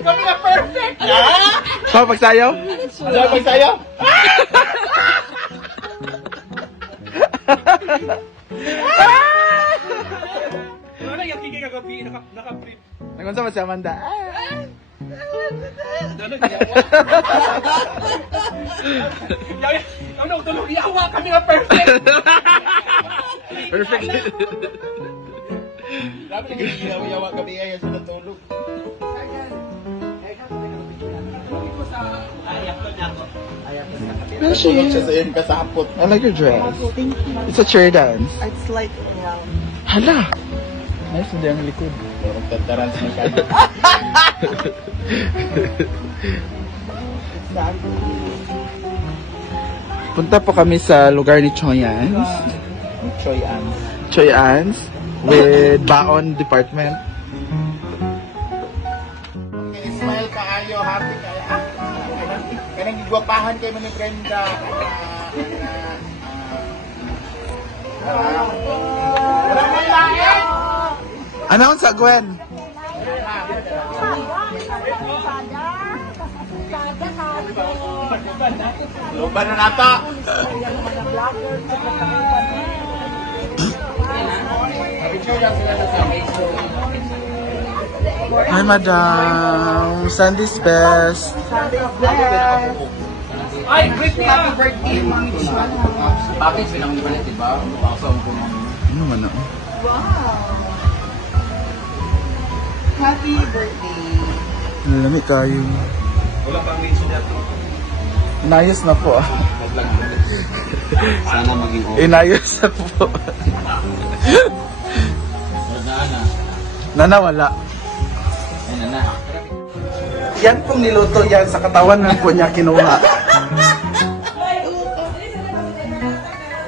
Kami na perfect! Pa, pagsayaw? Ano pagsayaw? Ano yung kikik kagabi, naka-flip. Nagunsa ba si Amanda? Ano, tulog, iawa kami na perfect! Perfect. Dapat iawa kami ay sa natulog. Natulog siya sa iyong kasapot. I like your dress. Thank you. It's a chair dance. It's like, Hala! Nice hindi ang likod. Parang tatarans na kayo. Punta po kami sa lugar ni Choyans. Choy Ann. Choyans with Baon Department. Smile kaayo, happy kayo. Kanang gigwapahan kayo ni Brenda. Ano sa Gwen? Luban na nato. Hi, Madam. Sandy's best. Ay, great happy birthday, Mami G. Bakit silang di ba na, diba? Pakasawang ko ng... Ano man ako? Wow. Happy birthday. Nalamig tayo. Wala pang mention natin. Inayos na po. Sana maging okay. Inayos na po. Nana. Nana, wala. Ay, Nana. Yan pong niluto yan sa katawan ng po niya kinuha.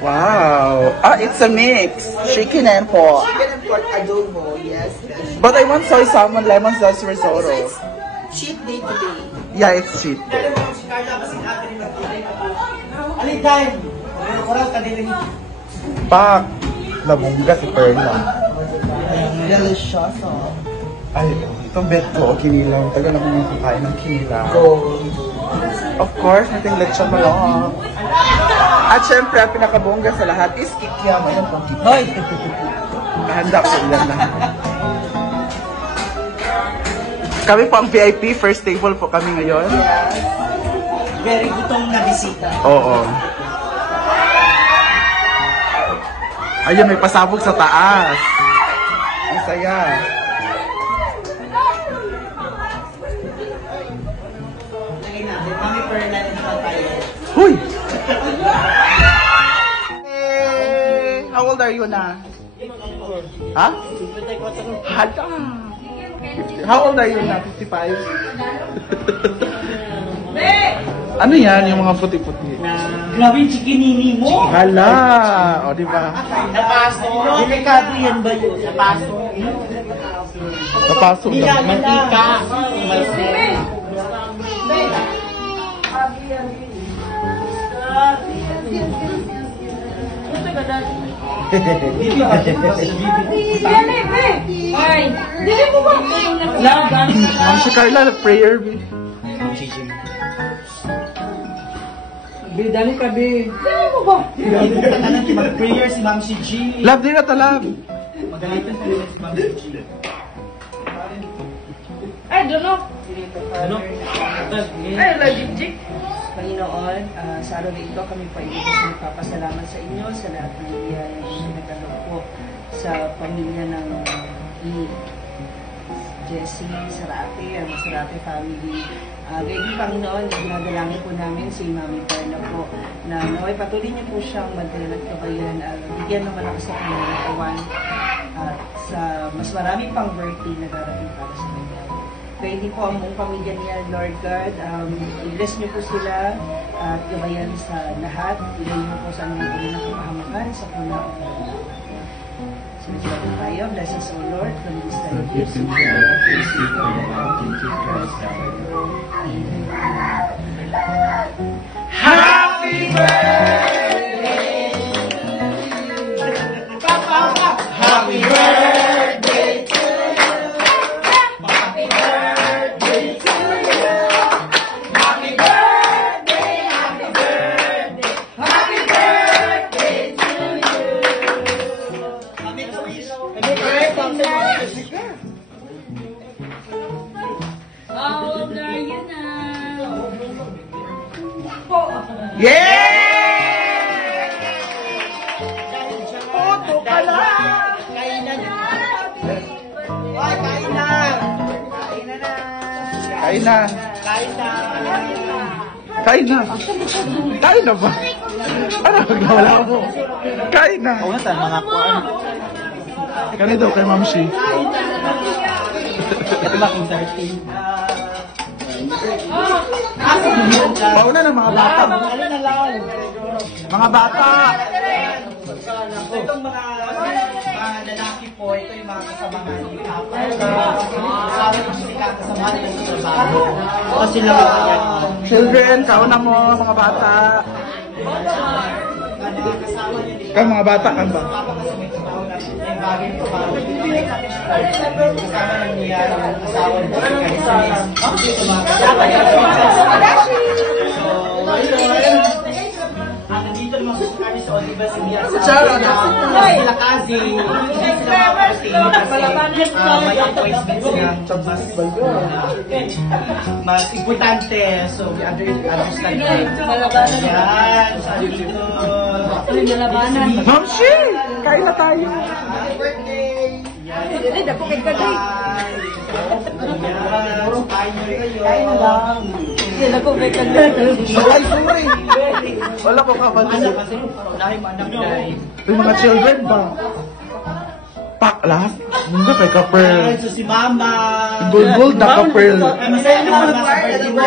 Wow. Ah, it's a mix. Chicken and pork. Chicken and pork adobo, yes. But I want soy salmon, lemon sauce, risotto. So it's cheat day today. Yeah, it's cheap. Pak! Nabungga si Perla. Delicious, oh. Ay, itong bet ko, kinilaw. Tagal ako yung kakain ng kinilaw. Of course, nating lechon malong. At syempre, ang pinakabongga sa lahat is kikiam. Ayan pong kikiam. Hoy! Handa po ilan na. Kami po ang VIP, first table po kami ngayon. Yes. Very gutong na bisita. Oo. Ayun, may pasabog sa taas. Ang saya. Lagay natin, Mami Perla and tayo. Huy! Hey! How old are you na? Ha? Hala! How old are you na? 55? Ano yan? Yung mga puti-puti? Grabe yung chikinini mo. Hala! O, diba? Napaso. Delikado yan ba yun? Napaso. Napasok lang. Mantika. Ma'am si Carla, prayer. Be, dali ka, be. Dali mo ba? Mag-prayer si Ma'am si G. Love, di na talab. Magalitan sa si Ma'am si G. Ay, doon Ano? Ay, lagik-jik. Panginoon, sa araw na ito kami po ay nagpapasalamat sa inyo sa lahat ng biyaya na pinagkaloob po sa pamilya ng ni Jessie Sarate, ang Sarate family. Gayong Panginoon, dinadalangin po namin si Mami Perla po na naway patuloy niyo po siyang magdala at kabayan at bigyan ng malakas sa kanyang katawan at sa mas marami pang birthday na darating para sa kanya. Kaya hindi po ang buong pamilya niya, Lord God, i-bless niyo po sila at gabayan sa lahat. Ilayin niyo po sa anong uri ng kapahamakan sa kuna o karanaw. Sinasabi tayo, bless us, O Lord, from this time gifts and joy of your Savior, and Christ our Lord. Amen. Happy birthday! Happy birthday to you! Happy birthday! How old are you now? Photo ka lang! Kain na. Kain na. Kain na ba? Ano, wala mo. Kain na. Kani daw kay Ma'am Shi. Pauna na mga bata. Mga bata. Itong mga lalaki po, ito yung mga kasamahan ni Papa. Kasama yung sila kasamahan yung sa trabaho. O sila Children, kauna mo mga bata. Kang mga bata kan ba? Nandito naman po kami sa Oliva Sinias. Sila kasi. May appointment sila. Mas importante. So, we understand. Yan. Sabi dito. Ma'am Shi, kain na tayo. Happy birthday! Ay, dapat kay Kagay. Kain na lang. Sila ko kay Kagay. Ay, sorry. Wala ko kapansin. Kasi unahin mo anak dahil. Yung mga children ba? Paklas? Hindi kay Kapel. Ay, so si Mama. Gold na Kapel. Ay, masaya ka Mama sa birthday mo.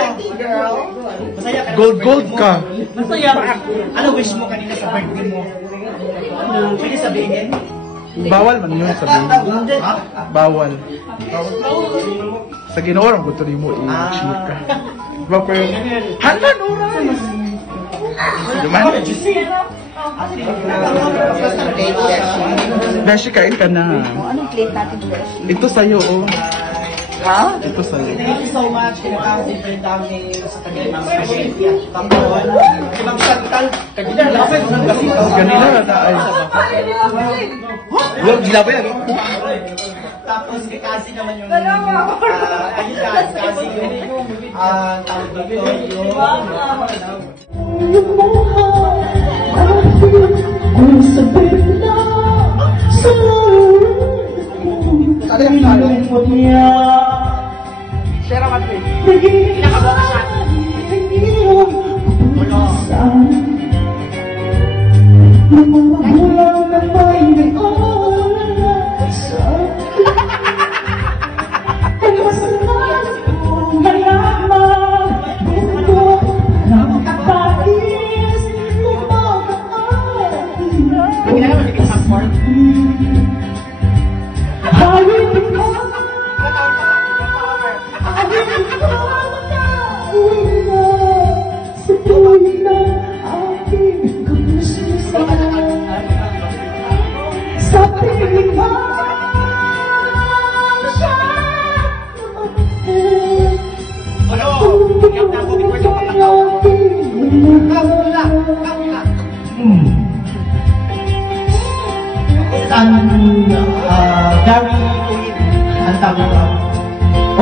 Masaya ka. Gold ka. Masaya ka. Ano wish mo kanina sa birthday mo? Pwede sabihin? Bawal man yun sabihin. Bawal. Sa Ginoo ang gusto mo i-shoot ka. Kapel. Handa, Noray! Duman? Beshi, kain ka na. Anong plate natin, Beshi? Ito sa'yo, oh. Ha? Ito sa'yo. Thank you so much. Kinakasip rin namin sa kanyang mga spaghetti at kampon. Si Ma'am Chantal, kanina lapit ng gasito. Ganila na ay. Huwag gilapin lagi. Tapos kay Kasi naman yung ayun ka, Kasi yung tawag dito yung Share naman din. very ang tawag ko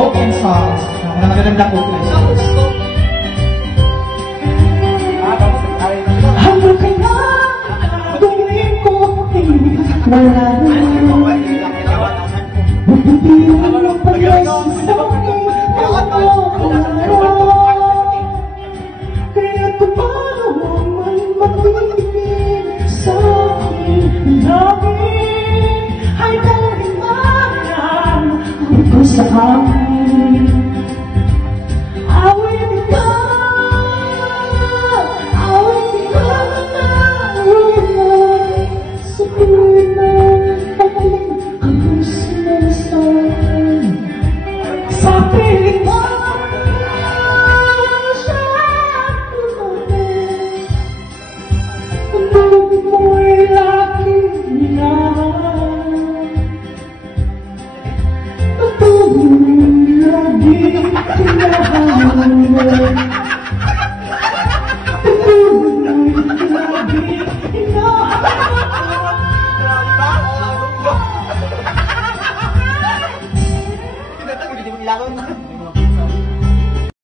open songs mga magaganda po songs Halo ka na, gawin ko wala na. Bubutihan ang pag-asasay, kaya paano man matigil sa aking langit, ay kalimangan ko sa akin. Awit ka, awit ka na, sa pinag ang gusto mo sa akin. Sa piling mo siya tumalit, ang loob mo'y laging nilahan. Patuloy lagi lang.